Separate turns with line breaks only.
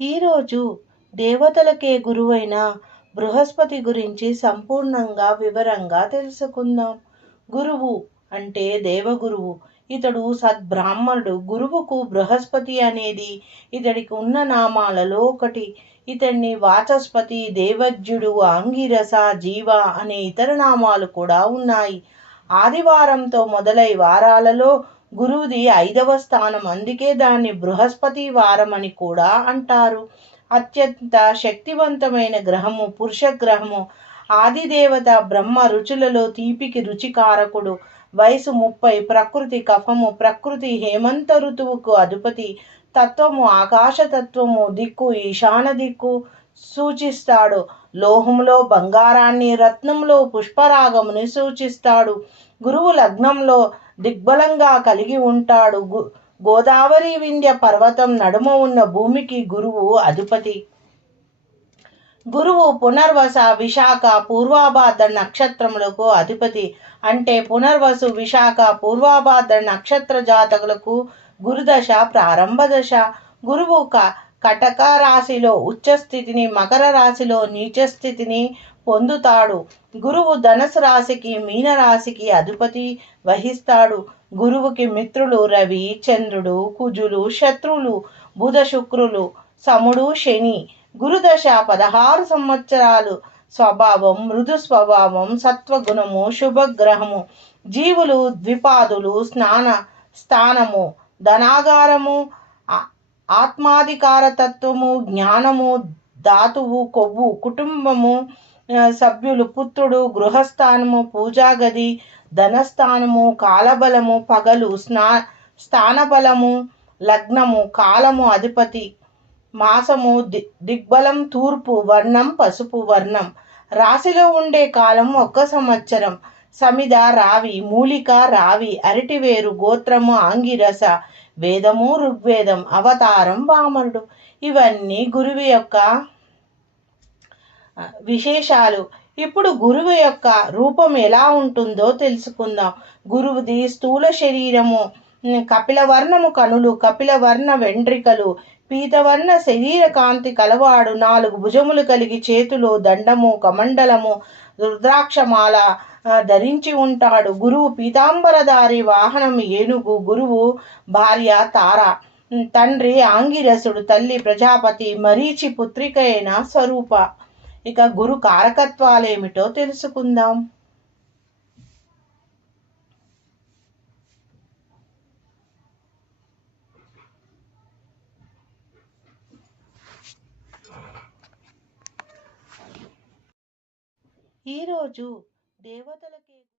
ఈరోజు దేవతలకే గురువైన బృహస్పతి గురించి సంపూర్ణంగా వివరంగా తెలుసుకుందాం. గురువు అంటే దేవగురువు. ఇతడు సద్బ్రాహ్మణుడు. గురువుకు బృహస్పతి అనేది ఇతడికి ఉన్న నామాలలో ఒకటి. ఇతన్ని వాచస్పతి దేవజ్యుడు అంగిరస జీవ అనే ఇతర నామాలు కూడా ఉన్నాయి. ఆదివారంతో మొదలై వారాలలో గురువుది ఐదవ స్థానం. అందుకే దాన్ని బృహస్పతి వారం అని కూడా అంటారు. అత్యంత శక్తివంతమైన గ్రహము పురుష గ్రహము. ఆదిదేవత బ్రహ్మ రుచులలో తీపికి రుచికారకుడు. వయసు ముప్పై ప్రకృతి కఫము ప్రకృతి హేమంత ఋతువుకు అధిపతి. తత్వము ఆకాశతత్వము దిక్కు ఈశాన దిక్కు సూచిస్తాడు. లోహంలో బంగారాన్ని రత్నంలో పుష్పరాగముని సూచిస్తాడు. గురువు లగ్నంలో దిగ్బలంగా కలిగి ఉంటాడు. గోదావరి వింధ్య పర్వతం నడుమ ఉన్న భూమికి గురువు అధిపతి. గురువు పునర్వస విశాఖ పూర్వాభాద్ర నక్షత్రములకు అధిపతి. అంటే పునర్వసు విశాఖ పూర్వాభాద్ర నక్షత్ర జాతకులకు గురుదశ ప్రారంభ దశ గురువు క కటక రాశిలో ఉచ్చస్థితిని మకర రాశిలో నీచస్థితిని పొందుతాడు. గురువు ధనసు రాశికి మీన రాశికి అధిపతి వహిస్తాడు. గురువుకి మిత్రులు రవి చంద్రుడు కుజులు శత్రువులు బుధ శుక్రులు సముడు శని. గురుదశ పదహారు సంవత్సరాలు. స్వభావం మృదు స్వభావం సత్వగుణము శుభగ్రహము. జీవులు ద్విపాదులు స్నాన స్థానము ధనాగారము ఆత్మాధికారతత్వము జ్ఞానము ధాతువు కొవ్వు కుటుంబము సభ్యులు పుత్రుడు గృహస్థానము పూజాగది ధనస్థానము కాలబలము పగలు స్నా స్థానబలము లగ్నము కాలము అధిపతి మాసము ది దిగ్బలం తూర్పు వర్ణం పసుపు వర్ణం. రాశిలో ఉండే కాలం ఒక్క సంవత్సరం. సమిద రావి మూలిక రావి అరటివేరు గోత్రము ఆంగిరస వేదము ఋగ్వేదం అవతారం వామనుడు. ఇవన్నీ గురువు యొక్క విశేషాలు. ఇప్పుడు గురువు యొక్క రూపం ఎలా ఉంటుందో తెలుసుకుందాం. గురువుది స్థూల శరీరము కపిలవర్ణము కనులు కపిలవర్ణ వెంట్రికలు పీతవర్ణ శరీర కాంతి కలవాడు నాలుగు భుజములు కలిగి చేతులు దండము కమండలము రుద్రాక్షమాల ధరించి ఉంటాడు. గురువు పీతాంబరధారి వాహనం ఏనుగు గురువు భార్య తార. తండ్రి ఆంగిరసుడు తల్లి ప్రజాపతి మరీచి పుత్రిక అయిన స్వరూప. ఇక గురు కారకత్వాలేమిటో తెలుసుకుందాం. ఈరోజు దేవతల